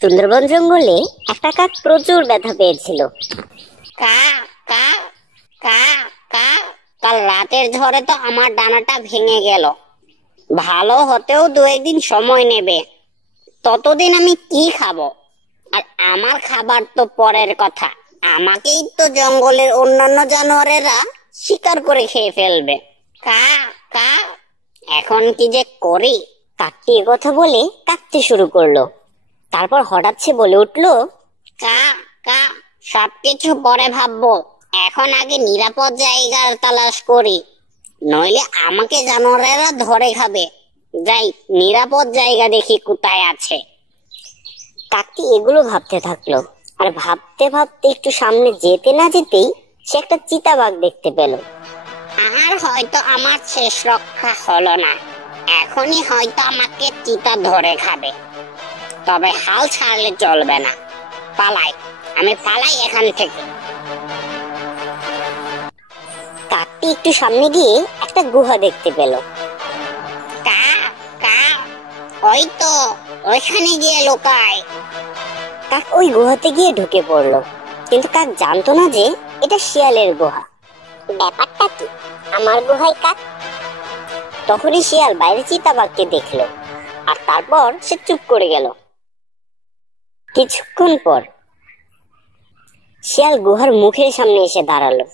সুন্দরবন জঙ্গলে একটা কাক প্রচুর ব্যথা পেয়েছিল। কা কা কা কা কাল রাতের ঝড়ে তো আমার ডানাটা ভেঙে গেল। ভালো হতেও 2-1 দিন সময় নেবে। ততদিন আমি কি খাবো? আর আমার খাবার তো পরের কথা, আমাকেই তো জঙ্গলের অন্যান্য জানোয়ারেরা শিকার করে খেয়ে ফেলবে। কা কা এখন কি যে করি? কাকটি কথা বলে কাঁদতে শুরু করলো। তারপর হঠাৎ সে বলে উঠলো, কা কা সবকিছু পরে ভাববো, এখন আগে নিরাপদ জায়গার তালাশ করি, নইলে আমাকে জানোয়ারেরা ধরে খাবে। যাই, নিরাপদ জায়গা দেখি কোথায় আছে। কাকটি এগুলো ভাবতে থাকলো। আর ভাবতে ভাবতে একটু সামনে যেতে না যেতেই সে একটা চিতাবাঘ দেখতে পেল। আর হয়তো আমার শেষ রক্ষা হলো না, এখনই হয়তো আমাকে চিতা ধরে খাবে। তবে হাল ছাড়লে চলবে না, পালাই, আমি পালাই এখান থেকে। কাকটি একটু সামনে গিয়ে একটা গুহা দেখতে পেল। কা কা ওই তো, ওইখানে গিয়ে লুকায়। কাক ওই গুহাতে গিয়ে ঢুকে পড়লো, কিন্তু কাক জানতো না যে এটা শিয়ালের গুহা। ব্যাপারটা কি, আমার গুহায় কাক? তখনই শিয়াল বাইরে চিতাবাঘকে দেখলো, আর তারপর সে চুপ করে গেল। কিছুক্ষণ পর শিয়াল গুহার মুখের সামনে এসে দাঁড়ালো,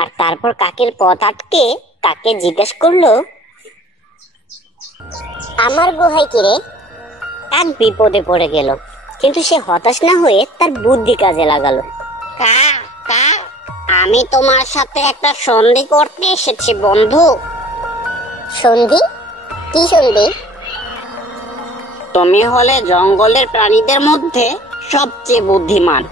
আর তারপর কাকের পথ আটকে কাককে জিজ্ঞাসা করলো, আমার গুহায় কি রে? কাক বিপদে পড়ে গেল, কিন্তু সে হতাশ না হয়ে তার বুদ্ধি কাজে লাগালো। কা কা আমি তোমার সাথে একটা সন্ধি করতে এসেছি বন্ধু। সন্ধি? কি সন্ধি? তুমি হলে জঙ্গলের প্রাণীদের মধ্যে সবচেয়ে বুদ্ধিমান,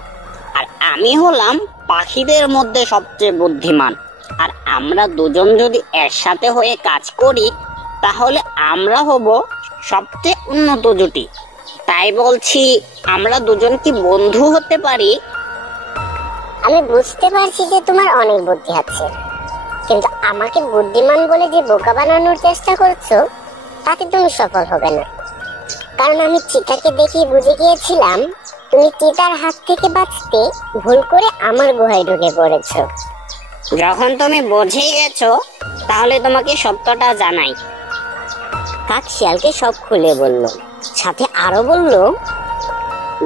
আর আমি হলাম পাখিদের মধ্যে সবচেয়ে বুদ্ধিমান। আর আমরা দুজন যদি একসাথে হয়ে কাজ করি, তাহলে আমরা হব সবচেয়ে উন্নত জুটি। তাই বলছি, আমরা দুজন কি বন্ধু হতে পারি? আমি বুঝতে পারছি যে তোমার অনেক বুদ্ধি আছে, কিন্তু আমাকে বুদ্ধিমান বলে যে বোকা বানানোর চেষ্টা করছো, তাতে তুমি সফল হবে না। কারণ আমি চিতাকে দেখে বুঝে গিয়েছিলাম তুমি চিতার হাত থেকে বাঁচতে ভুল করে আমার গুহায় ঢুকে পড়েছো। যখন তুমি বুঝেই গেছো, তাহলে তোমাকে সত্যটা জানাই। কাক শিয়ালকে সব খুলে বলল, সাথে আরো বলল,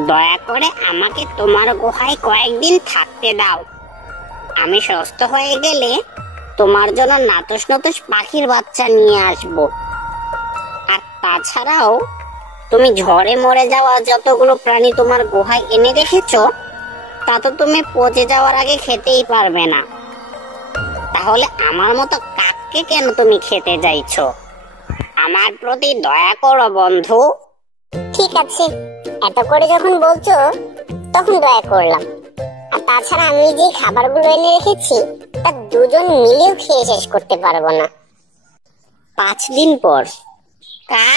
দয়া করে আমাকে তোমার গুহায় কয়েকদিন থাকতে দাও। আমি সুস্থ হয়ে গেলে তোমার জন্য নাতস নাতস পাখির বাচ্চা নিয়ে আসব। আর তাছাড়াও তুমি ঝড়ে মরে যাওয়া যতগুলো প্রাণী তোমার গুহায় এনে রেখেছো, তা তো তুমি পচে যাওয়ার আগে খেতেই পারবে না। তাহলে আমার মতো কাককে কেন তুমি খেতে চাইছো? আমার প্রতি দয়া করো বন্ধু। ঠিক আছে, এত করে যখন বলছো তখন দয়া করলাম। আর তাছাড়া আমি যে খাবারগুলো এনে রেখেছি তা দুজন মিলেও খেয়ে শেষ করতে পারবো না। 5 দিন পর। কা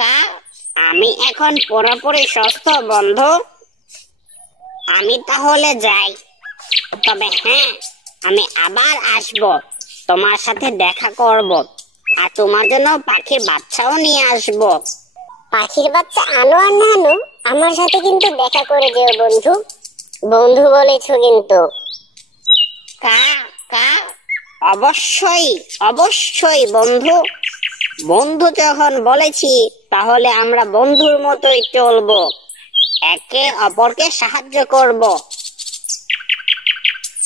কা আমি এখন পুরোপুরি সুস্থ বন্ধু। আমি তাহলে যাই। তবে হ্যাঁ, আমি আবার আসব, তোমার সাথে দেখা করব, আর তোমার জন্য পাখির বাচ্চাও নিয়ে আসব। পাখির বাচ্চা আনো আর না আনো, আমার সাথে কিন্তু দেখা করে যেও বন্ধু। বন্ধু বলেছো কিন্তু। কা কা অবশ্যই অবশ্যই বন্ধু। বন্ধু যখন বলেছি, তাহলে আমরা বন্ধুর মতোই চলবো, একে অপরকে সাহায্য করব।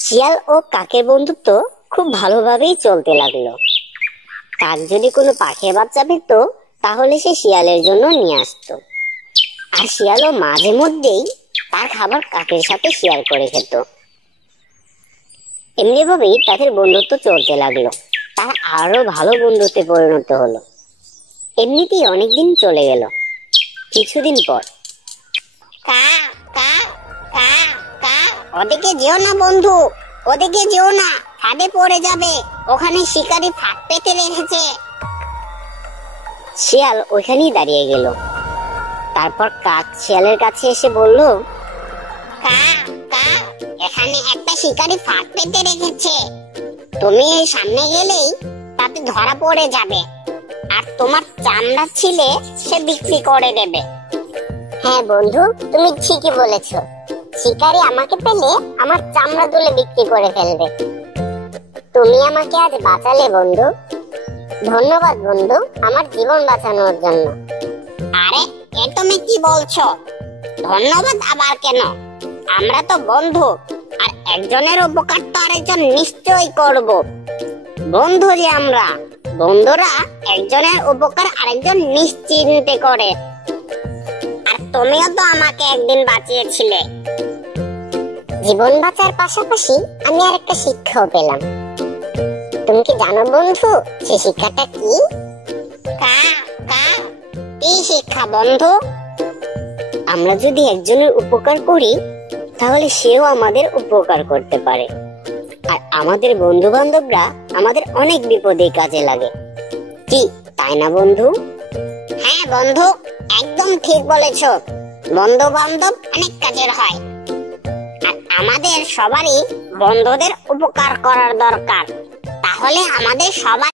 শিয়াল ও কাকের বন্ধুত্ব খুব ভালোভাবেই চলতে লাগলো। কাক যদি কোনো পাখির বাচ্চা পেত, তাহলে সে শিয়ালের জন্য নিয়ে আসতো, আর শিয়ালও মাঝে মধ্যেই তার খাবার কাকের সাথে শেয়ার করে খেত। এমনি ভাবেই তাদের বন্ধুত্ব চলতে লাগলো। তারা আরো ভালো বন্ধুত্বে পরিণত হলো। এমনিতেই অনেকদিন চলে গেল। কিছুদিন পর। কা কা কা কা ওদিকে যেও না বন্ধু, ওদিকে যেও না, ফাঁদে পড়ে যাবে, ওখানে শিকারী ফাঁদ পেতে রেখেছে। শিয়াল ওইখানেই দাঁড়িয়ে গেল। তারপর কাক শিয়ালের কাছে এসে বলল, কা কা এখানে একটা শিকারী ফাঁদ পেতে রেখেছে, তুমি এই সামনে গেলেই তাতে ধরা পড়ে যাবে, আর তোমার চামড়া ছিলে সে বিক্রি করে দেবে। হ্যাঁ বন্ধু, তুমি ঠিকই বলেছ। শিকারী আমাকে পেলে আমার চামড়া তুলে বিক্রি করে ফেলবে। তুমি আমাকে আজ বাঁচালে বন্ধু। ধন্যবাদ বন্ধু, আমার জীবন বাঁচানোর জন্য। আরে এ তুমি কি বলছো? ধন্যবাদ আবার কেন? আমরা তো বন্ধু, আর একজনের উপকার তো আরেকজন নিশ্চয়ই করব। বন্ধু যে আমরা, বন্ধুরা একজনের উপকার আরেকজন নিশ্চিন্তে করে। আর তুমিও তো আমাকে একদিন বাঁচিয়েছিলে। জীবন বাঁচার পাশাপাশি আমি আর একটা শিক্ষাও পেলাম। তুমি কি জানো বন্ধু, সে শিক্ষাটা কি? কি শিক্ষা বন্ধু? আমরা যদি একজনের উপকার করি, তাহলে সেও আমাদের উপকার করতে পারে। আর আমাদের বন্ধু বান্ধবরা আমাদের অনেক বিপদে কাজে লাগে। কি তাই না বন্ধু? হ্যাঁ বন্ধু, একদম ঠিক বলেছ। বন্ধু বান্ধব অনেক কাজের হয়, আর আমাদের সবারই বন্ধুদের উপকার করার দরকার। তাহলে আমাদের সবার